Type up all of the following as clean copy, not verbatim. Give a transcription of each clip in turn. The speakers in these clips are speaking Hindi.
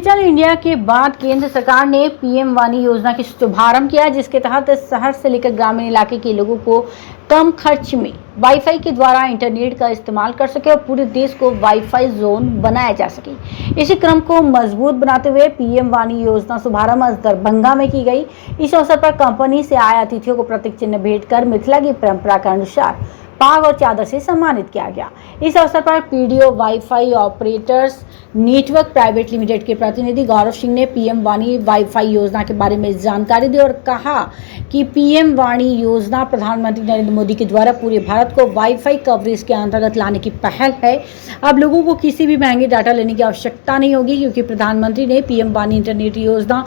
डिजिटल इंडिया के बाद केंद्र सरकार ने पीएम वाणी योजना की शुभारंभ किया, जिसके तहत शहर से लेकर ग्रामीण इलाके के लोगों को कम खर्च में वाईफाई के द्वारा इंटरनेट का इस्तेमाल कर सके और पूरे देश को वाईफाई जोन बनाया जा सके। इसी क्रम को मजबूत बनाते हुए पीएम वाणी योजना शुभारंभ आज दरभंगा में की गई। इस अवसर पर कंपनी से आए अतिथियों को प्रतीक चिन्ह भेंट कर मिथिला की परंपरा के अनुसार पाग और चादर से सम्मानित किया गया। इस अवसर पर PDO wifi operators network private limited के प्रतिनिधि गौरव सिंह ने पीएम वाणी वाईफाई योजना के बारे में जानकारी दी और कहा कि पीएम वाणी योजना प्रधानमंत्री नरेंद्र मोदी के द्वारा पूरे भारत को वाईफाई कवरेज के अंतर्गत लाने की पहल है। अब लोगों को किसी भी महंगे डाटा लेने की आवश्यकता नहीं होगी, क्योंकि प्रधानमंत्री ने पीएम वाणी इंटरनेट योजना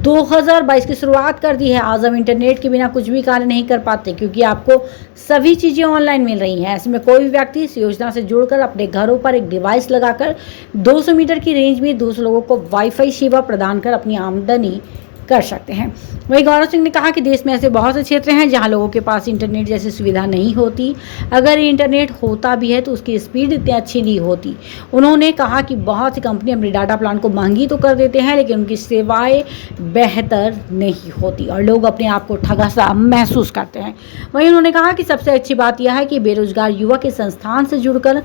2022 की शुरुआत कर दी है। आज हम इंटरनेट के बिना कुछ भी कार्य नहीं कर पाते, क्योंकि आपको सभी चीजें ऑनलाइन मिल रही हैं। ऐसे में कोई भी व्यक्ति इस योजना से जुड़कर अपने घरों पर एक डिवाइस लगाकर 200 मीटर की रेंज में 200 लोगों को वाईफाई सेवा प्रदान कर अपनी आमदनी कर सकते हैं। वहीं गौरव सिंह ने कहा कि देश में ऐसे बहुत से क्षेत्र हैं जहां लोगों के पास इंटरनेट जैसी सुविधा नहीं होती। अगर इंटरनेट होता भी है तो उसकी स्पीड इतनी अच्छी नहीं होती। उन्होंने कहा कि बहुत सी कंपनी अपने डाटा प्लान को महंगी तो कर देते हैं, लेकिन उनकी सेवाएं बेहतर नहीं होती और लोग अपने आप को ठगा सा महसूस करते हैं। वहीं उन्होंने कहा कि सबसे अच्छी बात यह है कि बेरोजगार युवक इस संस्थान से जुड़कर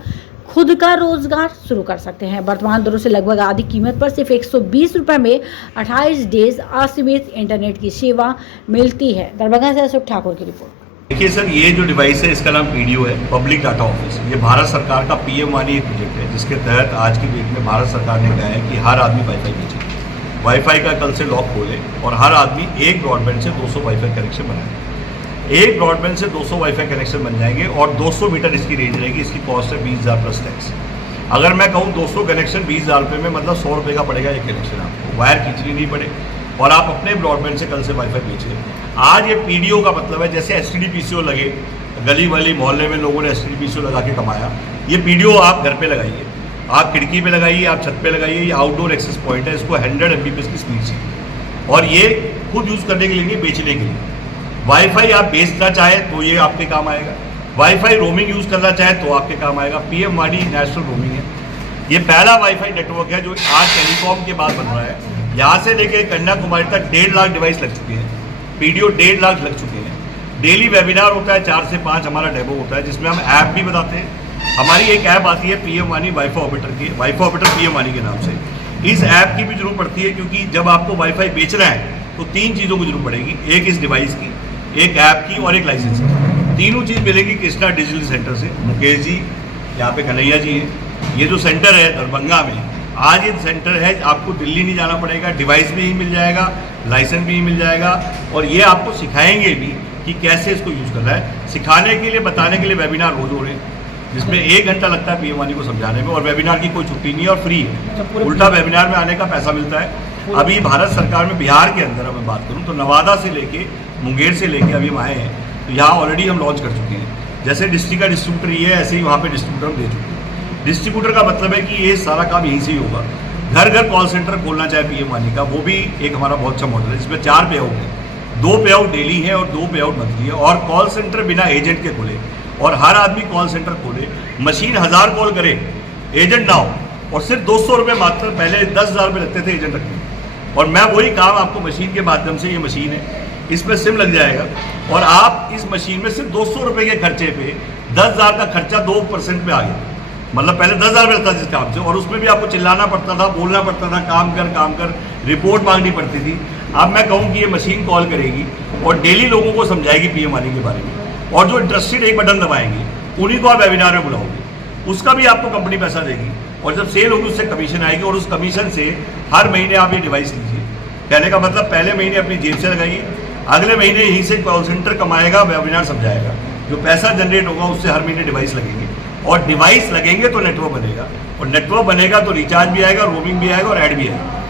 खुद का रोजगार शुरू कर सकते हैं। वर्तमान दरों से लगभग आधी कीमत पर सिर्फ 120 रुपये में 28 डेज असीमित इंटरनेट की सेवा मिलती है। दरभंगा से अशोक ठाकुर की रिपोर्ट। देखिए सर, ये जो डिवाइस है इसका नाम पीडीओ है, पब्लिक डाटा ऑफिस। ये भारत सरकार का पीएम वाणी एक प्रोजेक्ट है, जिसके तहत आज की डेट में भारत सरकार ने कहा है कि हर आदमी वाईफाई बेचे, वाईफाई का कल से लॉक खोले और हर आदमी एक ब्रॉडबैंड से 200 वाईफाई कनेक्शन बनाए। एक ब्रॉडबैंड से 200 वाईफाई कनेक्शन बन जाएंगे और 200 मीटर इसकी रेंज रहेगी। इसकी कॉस्ट है 20,000 प्लस टैक्स। अगर मैं कहूँ 200 कनेक्शन 20,000 रुपये में, मतलब 100 रुपये का पड़ेगा एक कनेक्शन। आपको वायर खींचनी नहीं पड़े और आप अपने ब्रॉडबैंड से कल से वाईफाई बेचें। आज ये पीडीओ का मतलब है, जैसे एसटीडी-पीसीओ लगे, गली वाली मोहल्ले में लोगों ने एसटीडी-पीसीओ लगा के कमाया, ये पीडीओ आप घर पे लगाइए, आप खिड़की पे लगाइए, आप छत पे लगाइए। ये आउटडोर एक्सेस पॉइंट है, इसको 100 Mbps की स्पीड चाहिए और ये खुद यूज़ करने के लिए नहीं, बेचने के लिए। वाईफाई आप बेचना चाहे तो ये आपके काम आएगा, वाईफाई रोमिंग यूज़ करना चाहे तो आपके काम आएगा। पीएम वाणी नेशनल रोमिंग है। ये पहला वाईफाई नेटवर्क है जो आज टेलीकॉम के बाद बन रहा है। यहाँ से लेकर कन्याकुमारी तक 1.5 लाख डिवाइस लग चुके हैं, पीडीओ 1.5 लाख लग चुके हैं। डेली वेबिनार होता है, 4 से 5 हमारा डेमो होता है, जिसमें हम ऐप भी बताते हैं। हमारी एक ऐप आती है पीएम वाणी वाईफाई ऑपरेटर की, वाईफाई ऑपरेटर पीएम वाणी के नाम से। इस ऐप की भी जरूरत पड़ती है, क्योंकि जब आपको वाईफाई बेचना है तो 3 चीज़ों की जरूरत पड़ेगी, एक इस डिवाइस की, एक ऐप की और एक लाइसेंस की। तीनों चीज़ मिलेगी कृष्णा डिजिटल सेंटर से। मुकेश जी यहाँ पे, कन्हैया जी हैं। ये जो सेंटर है दरभंगा में, आज ये सेंटर है, आपको दिल्ली नहीं जाना पड़ेगा, डिवाइस भी ही मिल जाएगा, लाइसेंस भी ही मिल जाएगा और ये आपको सिखाएंगे भी कि कैसे इसको यूज़ करना है। सिखाने के लिए, बताने के लिए वेबिनार रोज हो रहे हैं, जिसमें 1 घंटा लगता है पीएम वाणी को समझाने में और वेबिनार की कोई छुट्टी नहीं है और फ्री है। उल्टा वेबिनार में आने का पैसा मिलता है। अभी भारत सरकार में बिहार के अंदर मैं बात करूं तो नवादा से लेके मुंगेर से लेके अभी हम आए हैं, तो यहाँ ऑलरेडी हम लॉन्च कर चुके हैं। जैसे डिस्ट्रिक्ट का डिस्ट्रीब्यूटर ये है, ऐसे ही वहाँ पे डिस्ट्रीब्यूटर हम दे चुके हैं। डिस्ट्रीब्यूटर का मतलब है कि ये सारा काम यहीं से ही होगा। घर घर कॉल सेंटर खोलना चाहे पीएम वाणी का, वो भी एक हमारा बहुत अच्छा मॉडल है, जिसमें 4 पे आउट है, 2 पे आउट डेली है और 2 पे आउट मंथली है। और कॉल सेंटर बिना एजेंट के खोले और हर आदमी कॉल सेंटर खोले, मशीन 1000 कॉल करे, एजेंट ना हो, और सिर्फ 200 रुपये मात्र। पहले 10,000 रुपये लगते थे एजेंट रखने, और मैं वही काम आपको मशीन के माध्यम से, ये मशीन है, इसमें सिम लग जाएगा और आप इस मशीन में सिर्फ 200 रुपये के खर्चे पे 10,000 का खर्चा 2% पे आ गया। मतलब पहले 10,000 रुपये लगता था जिस काम से, और उसमें भी आपको चिल्लाना पड़ता था, बोलना पड़ता था, काम कर, रिपोर्ट मांगनी पड़ती थी। अब मैं कहूँ कि ये मशीन कॉल करेगी और डेली लोगों को समझाएगी पीएम वाणी के बारे में, और जो इंटरेस्टेड एक बटन दबाएंगे उन्हीं को आप वेबिनार में बुलाओगे, उसका भी आपको कंपनी पैसा देगी और जब सेल होगी उससे कमीशन आएगी और उस कमीशन से हर महीने आप ये डिवाइस लीजिए। कहने का मतलब पहले महीने अपनी जेब से लगाइए, अगले महीने यहीं से कॉल सेंटर कमाएगा, वेबिनार समझाएगा, जो पैसा जनरेट होगा उससे हर महीने डिवाइस लगेंगे और डिवाइस लगेंगे तो नेटवर्क बनेगा और नेटवर्क बनेगा तो रिचार्ज भी आएगा, रोमिंग भी आएगा और ऐड भी आएगा।